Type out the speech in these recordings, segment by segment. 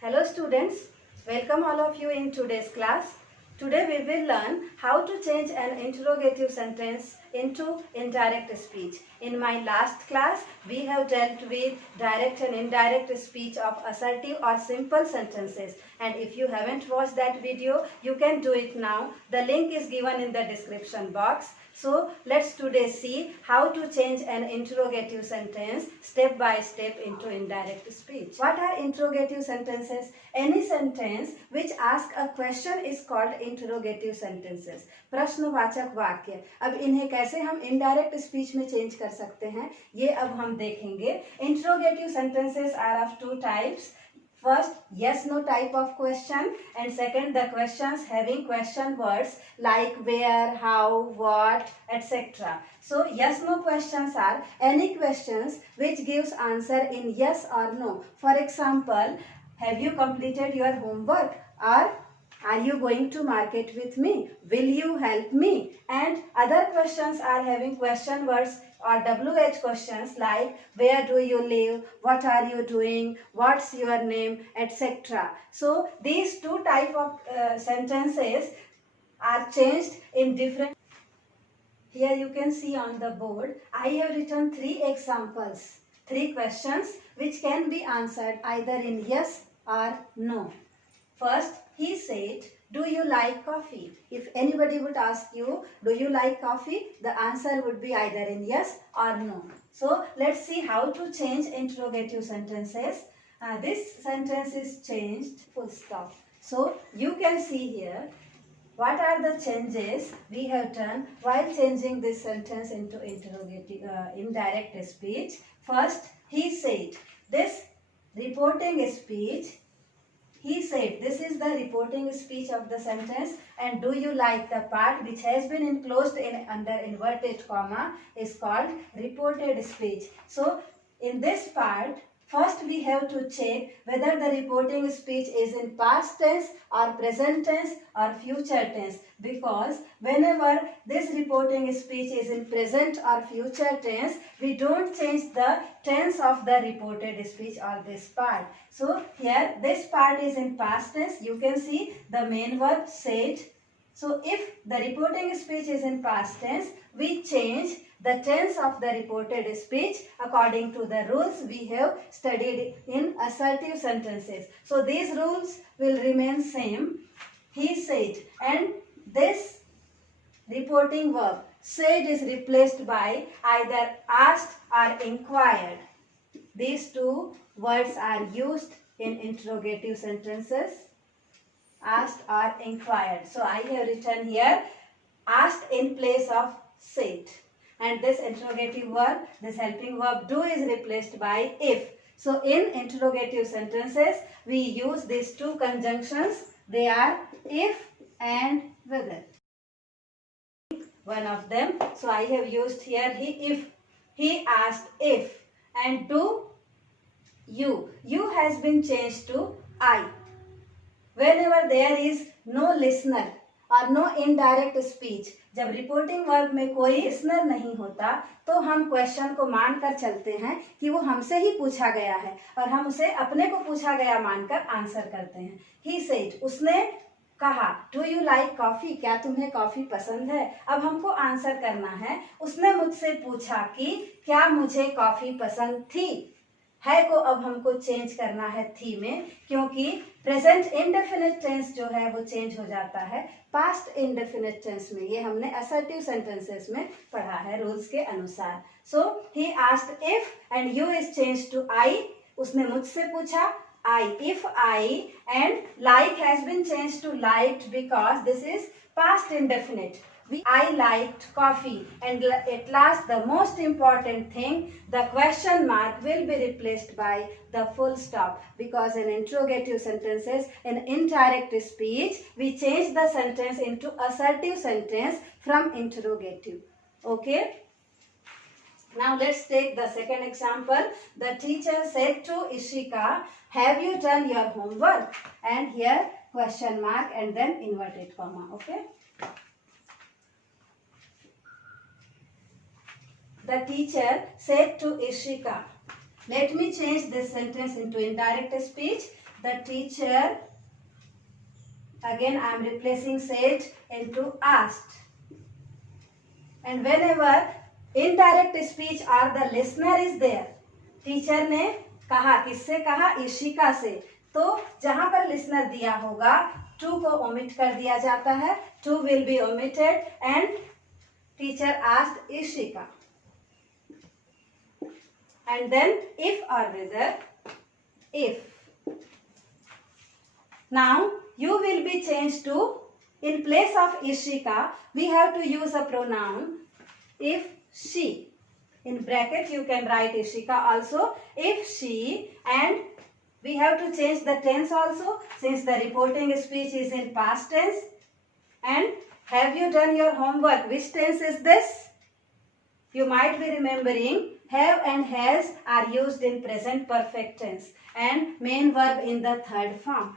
Hello students, welcome all of you in today's class. Today we will learn how to change an interrogative sentence into indirect speech. In my last class, we have dealt with direct and indirect speech of assertive or simple sentences. And if you haven't watched that video, you can do it now. The link is given in the description box. So let's today see how to change an interrogative sentence step by step into indirect speech. What are interrogative sentences? Any sentence which asks a question is called interrogative sentences. प्रश्नवाचक वाक्य. अब इन्हें कैसे हम indirect speech में change कर सकते हैं ये अब हम देखेंगे. Interrogative sentences are of two types. First, yes no type of question, and second, the questions having question words like where, how, what, etc. So yes no questions are any questions which gives answer in yes or no. For example, have you completed your homework? Or are you going to market with me? Will you help me? And other questions are having question words or WH questions like where do you live, what are you doing, what's your name, etc. So these two type of sentences are changed in different. Here you can see on the board I have written three examples, three questions which can be answered either in yes or no. First, he said, do you like coffee? If anybody would ask you, do you like coffee? The answer would be either in yes or no. So, let's see how to change interrogative sentences. This sentence is changed, full stop. So, you can see here, what are the changes we have done while changing this sentence into indirect speech. First, he said, this reporting speech. He said, this is the reporting speech of the sentence, and do you like the part which has been enclosed under inverted comma is called reported speech. So, in this part, first we have to check whether the reporting speech is in past tense or present tense or future tense, because whenever this reporting speech is in present or future tense, we don't change the tense of the reported speech or this part. So here this part is in past tense. You can see the main verb said. So if the reporting speech is in past tense, we change the tense of the reported speech according to the rules we have studied in assertive sentences. So these rules will remain same. He said, and this reporting verb said is replaced by either asked or inquired. These two words are used in interrogative sentences, asked or inquired. So I have written here asked in place of said. And this interrogative verb, this helping verb do is replaced by if. So in interrogative sentences, we use these two conjunctions. They are if and whether. One of them. So I have used here if. He asked if. And do you. You has been changed to I. Whenever there is no listener और no indirect speech, जब reporting verb में कोई listener नहीं होता तो हम question को मानकर चलते हैं कि वो हमसे ही पूछा गया है और हम उसे अपने को पूछा गया मानकर आंसर करते हैं. ही सेड, उसने कहा, डू यू लाइक कॉफी, क्या तुम्हें कॉफी पसंद है. अब हमको आंसर करना है. उसने मुझसे पूछा कि क्या मुझे कॉफी पसंद थी. है को अब हमको चेंज करना है थी में, क्योंकि प्रेजेंट इंडेफिनिट टेंस जो है वो चेंज हो जाता है पास्ट इंडेफिनिट टेंस में. ये हमने असर्टिव सेंटेंसेस में पढ़ा है रूल्स के अनुसार. So he asked if and you is change to I. उसने मुझसे पूछा I. If I, and like has been changed to liked because this is past indefinite. I liked coffee. And at last, the most important thing, the question mark will be replaced by the full stop, because in interrogative sentences, in indirect speech, we change the sentence into assertive sentence from interrogative. Okay? Now let's take the second example. The teacher said to Ishika, have you done your homework? And here question mark and then inverted comma. Okay? The teacher said to Ishika. Let me change this sentence into indirect speech. the teacher, again I am replacing said into asked. And whenever indirect speech or the listener is there, teacher ने कहा, किससे कहा? इशिका से. तो जहां पर listener दिया होगा टू को ओमिट कर दिया जाता है. Two will be omitted and teacher asked Ishika. And then if or whether, if. Now you will be changed to, in place of Ishika, we have to use a pronoun if she. In bracket you can write Ishika also. If she, and we have to change the tense also, since the reporting speech is in past tense. And have you done your homework? Which tense is this? You might be remembering have and has are used in present perfect tense and main verb in the third form.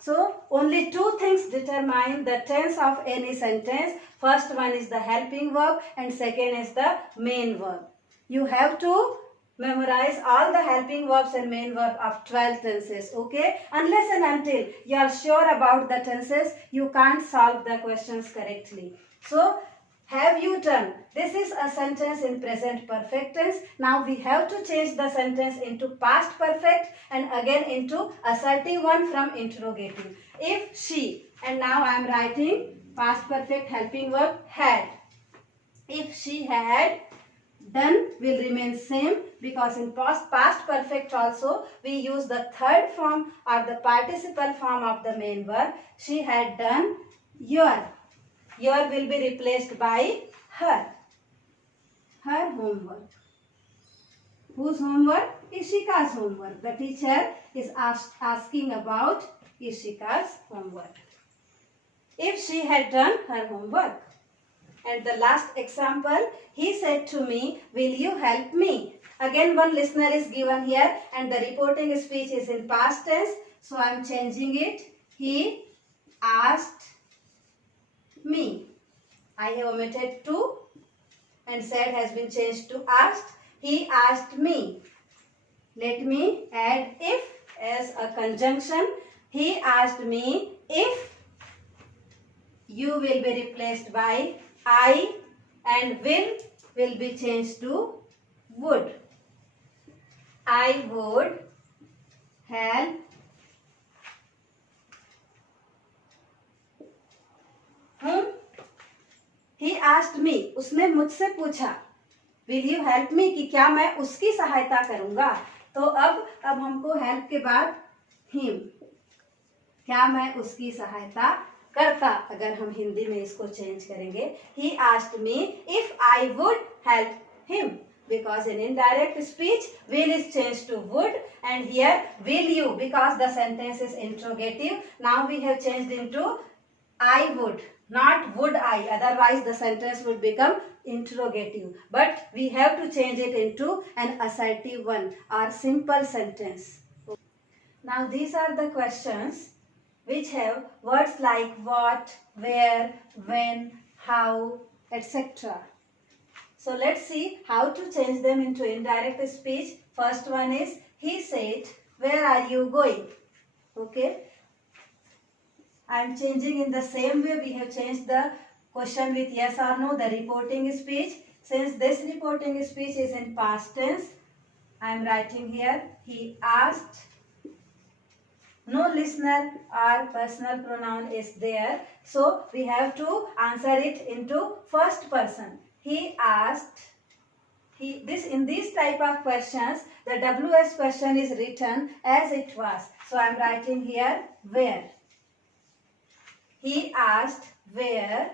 So only two things determine the tense of any sentence. First one is the helping verb and second is the main verb. You have to memorize all the helping verbs and main verb of 12 tenses, okay? Unless and until you are sure about the tenses, you can't solve the questions correctly. So have you done? This is a sentence in present perfect tense. Now we have to change the sentence into past perfect and again into assertive one from interrogative. If she, and now I am writing past perfect helping verb had. If she had done will remain same because in past perfect also we use the third form or the participle form of the main verb. She had done your. Your will be replaced by her. Her homework. Whose homework? Ishika's homework. The teacher is asking about Ishika's homework. If she had done her homework. And the last example, he said to me, will you help me? Again one listener is given here and the reporting speech is in past tense. So I am changing it. He asked me. I have omitted to and said has been changed to asked. He asked me. Let me add if as a conjunction. He asked me if. You will be replaced by I and will be changed to would. I would help whom? He asked me. उसने मुझसे पूछा Will you help me? कि क्या मैं उसकी सहायता करूंगा. तो अब हमको help के बाद him. क्या मैं उसकी सहायता करता. अगर हम हिंदी में इसको चेंज करेंगे. He asked me if I would help him. Because in indirect speech, will is changed to would and here will you because the sentence is interrogative. Now we have changed into I would. Not would I, otherwise the sentence would become interrogative. But we have to change it into an assertive one or simple sentence. Now these are the questions which have words like what, where, when, how, etc. So let's see how to change them into indirect speech. First one is, he said, where are you going? Okay. I am changing in the same way we have changed the question with yes or no, the reporting speech. Since this reporting speech is in past tense, I am writing here, he asked. No listener or personal pronoun is there. So we have to answer it into first person. He asked. In these type of questions, the WS question is written as it was. So I am writing here, where. He asked where.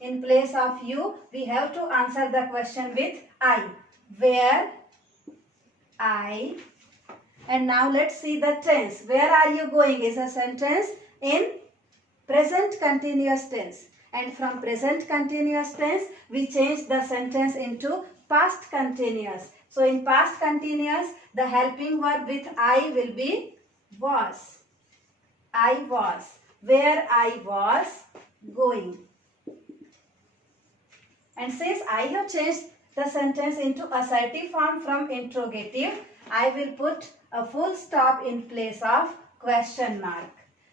In place of you, we have to answer the question with I. Where I. And now let's see the tense. Where are you going is a sentence in present continuous tense. And from present continuous tense, we change the sentence into past continuous. So in past continuous, the helping verb with I will be was. I was. Where I was going. And since I have changed the sentence into assertive form from interrogative, I will put a full stop in place of question mark.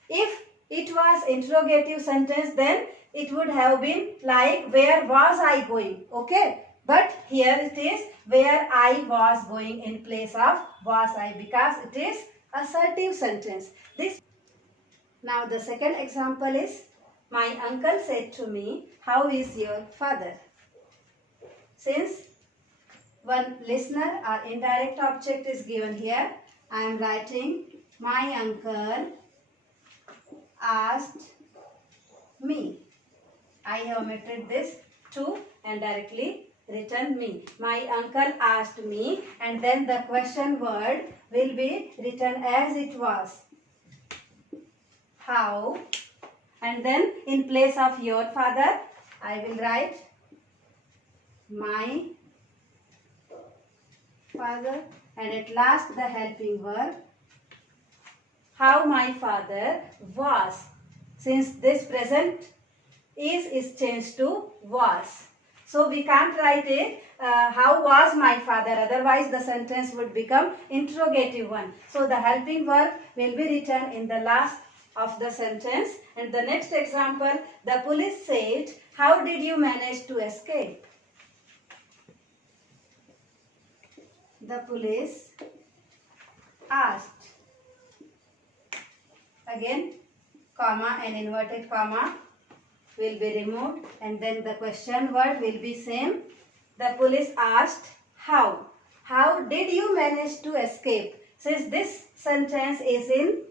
If it was interrogative sentence, then it would have been like, where was I going? Okay. But here it is, where I was going in place of was I, because it is assertive sentence. Now the second example is, my uncle said to me, how is your father? Since one listener or indirect object is given here, I am writing, my uncle asked me. I have omitted this to and directly written me. My uncle asked me, and then the question word will be written as it was. How? And then in place of your father, I will write my father, and at last the helping verb, how my father was. Since this present is changed to was. So we can't write it, how was my father, otherwise the sentence would become interrogative one. So the helping verb will be written in the last of the sentence. And the next example, the police said, how did you manage to escape? The police asked. Again, comma and inverted comma will be removed, and then the question word will be same. The police asked, how? How did you manage to escape? Since this sentence is in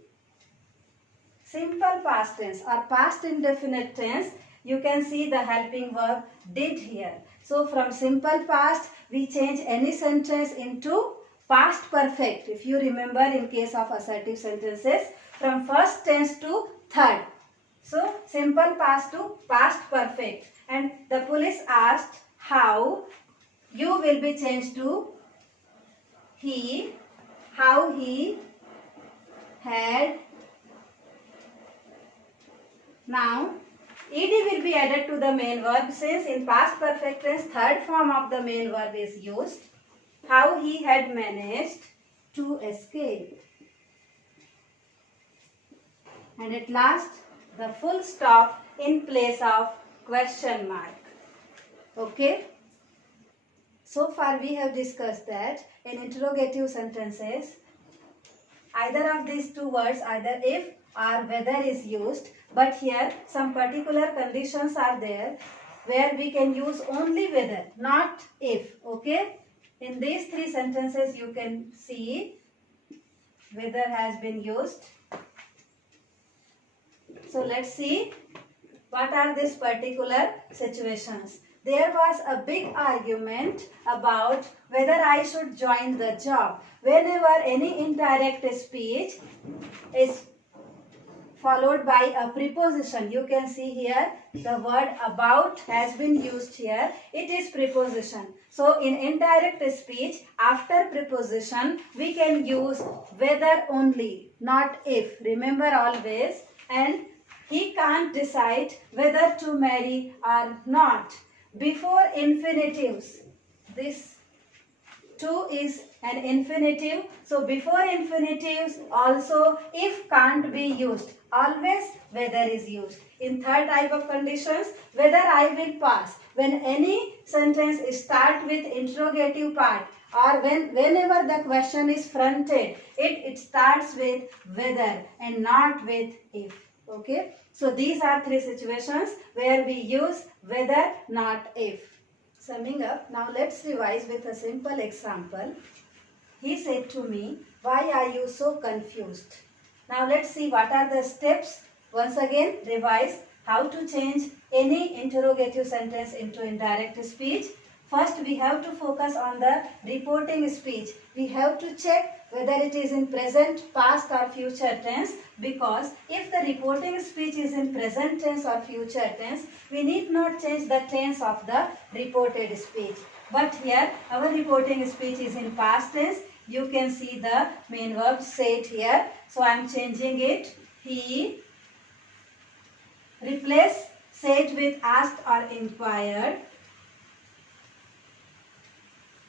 simple past tense or past indefinite tense, you can see the helping verb did here. So from simple past, we change any sentence into past perfect. If you remember, in case of assertive sentences, from first tense to third. So simple past to past perfect. And the police asked, how? You will be changed to he. How he had. Now ed will be added to the main verb, since in past perfect tense third form of the main verb is used. How he had managed to escape. And at last the full stop in place of question mark. Okay. So far we have discussed that in interrogative sentences, either of these two words, either if or whether is used, but here some particular conditions are there where we can use only whether, not if. Okay. In these three sentences you can see whether has been used. So let's see what are these particular situations. There was a big argument about whether I should join the job. Whenever any indirect speech is followed by a preposition, you can see here the word about has been used here. It is preposition. So in indirect speech, after preposition, we can use whether only, not if. Remember always. And he can't decide whether to marry or not. Before infinitives, this to is an infinitive. So before infinitives also if can't be used. Always whether is used. In third type of conditions, whether I will pass. When any sentence start with interrogative part, or whenever the question is fronted, it starts with whether and not with if. Okay. So these are three situations where we use whether, not if. Summing up, now let's revise with a simple example. He said to me, why are you so confused? Now let's see what are the steps. Once again, revise how to change any interrogative sentence into indirect speech. First, we have to focus on the reporting speech. We have to check whether it is in present, past or future tense, because if the reporting speech is in present tense or future tense, we need not change the tense of the reported speech. But here, our reporting speech is in past tense. You can see the main verb said here. So I am changing it. He. Replace said with asked or inquired.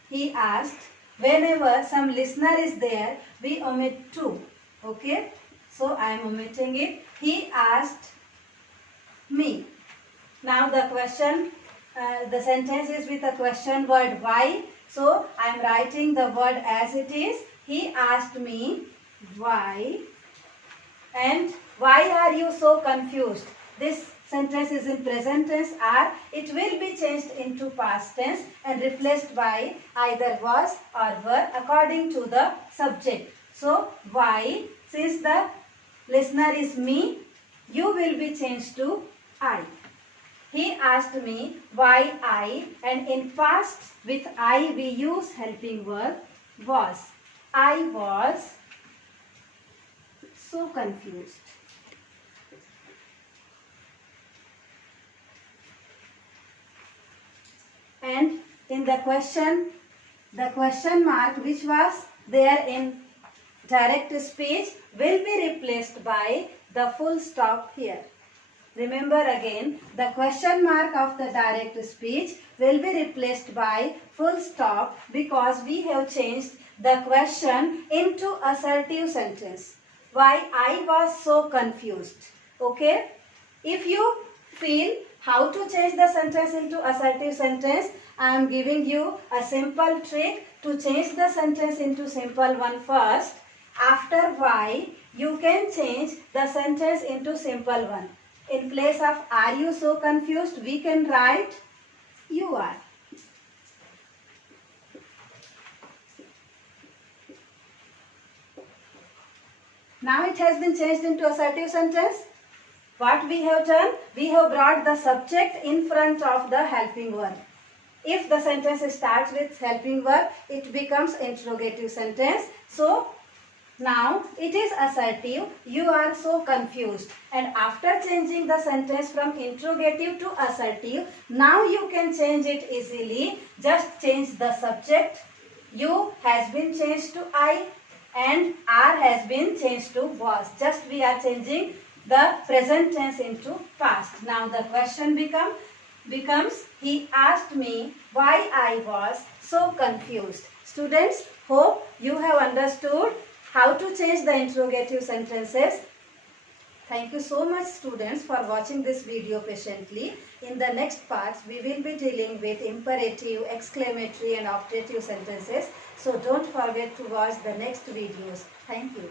He asked, whenever some listener is there, we omit to. Okay? So I am omitting it. He asked me. Now the question, the sentence is with a question word why. So I am writing the word as it is. He asked me why. And why are you so confused? This sentence is in present tense or it will be changed into past tense and replaced by either was or were according to the subject. So why, since the listener is me, you will be changed to I. He asked me why I, and in past with I we use helping verb was. I was so confused. And in the question mark which was there in direct speech will be replaced by the full stop here. Remember again, the question mark of the direct speech will be replaced by full stop because we have changed the question into assertive sentence. Why I was so confused. Okay? If you feel how to change the sentence into assertive sentence, I am giving you a simple trick to change the sentence into simple one first. After why, you can change the sentence into simple one. In place of are you so confused, we can write you are. Now it has been changed into assertive sentence. What we have done? We have brought the subject in front of the helping verb. If the sentence starts with helping verb, it becomes interrogative sentence. So now it is assertive, you are so confused. And after changing the sentence from interrogative to assertive, now you can change it easily. Just change the subject. You has been changed to I and are has been changed to was. Just we are changing the present tense into past. Now the question becomes he asked me why I was so confused. Students, hope you have understood how to change the interrogative sentences. Thank you so much students for watching this video patiently. In the next parts, we will be dealing with imperative, exclamatory and optative sentences. So don't forget to watch the next videos. Thank you.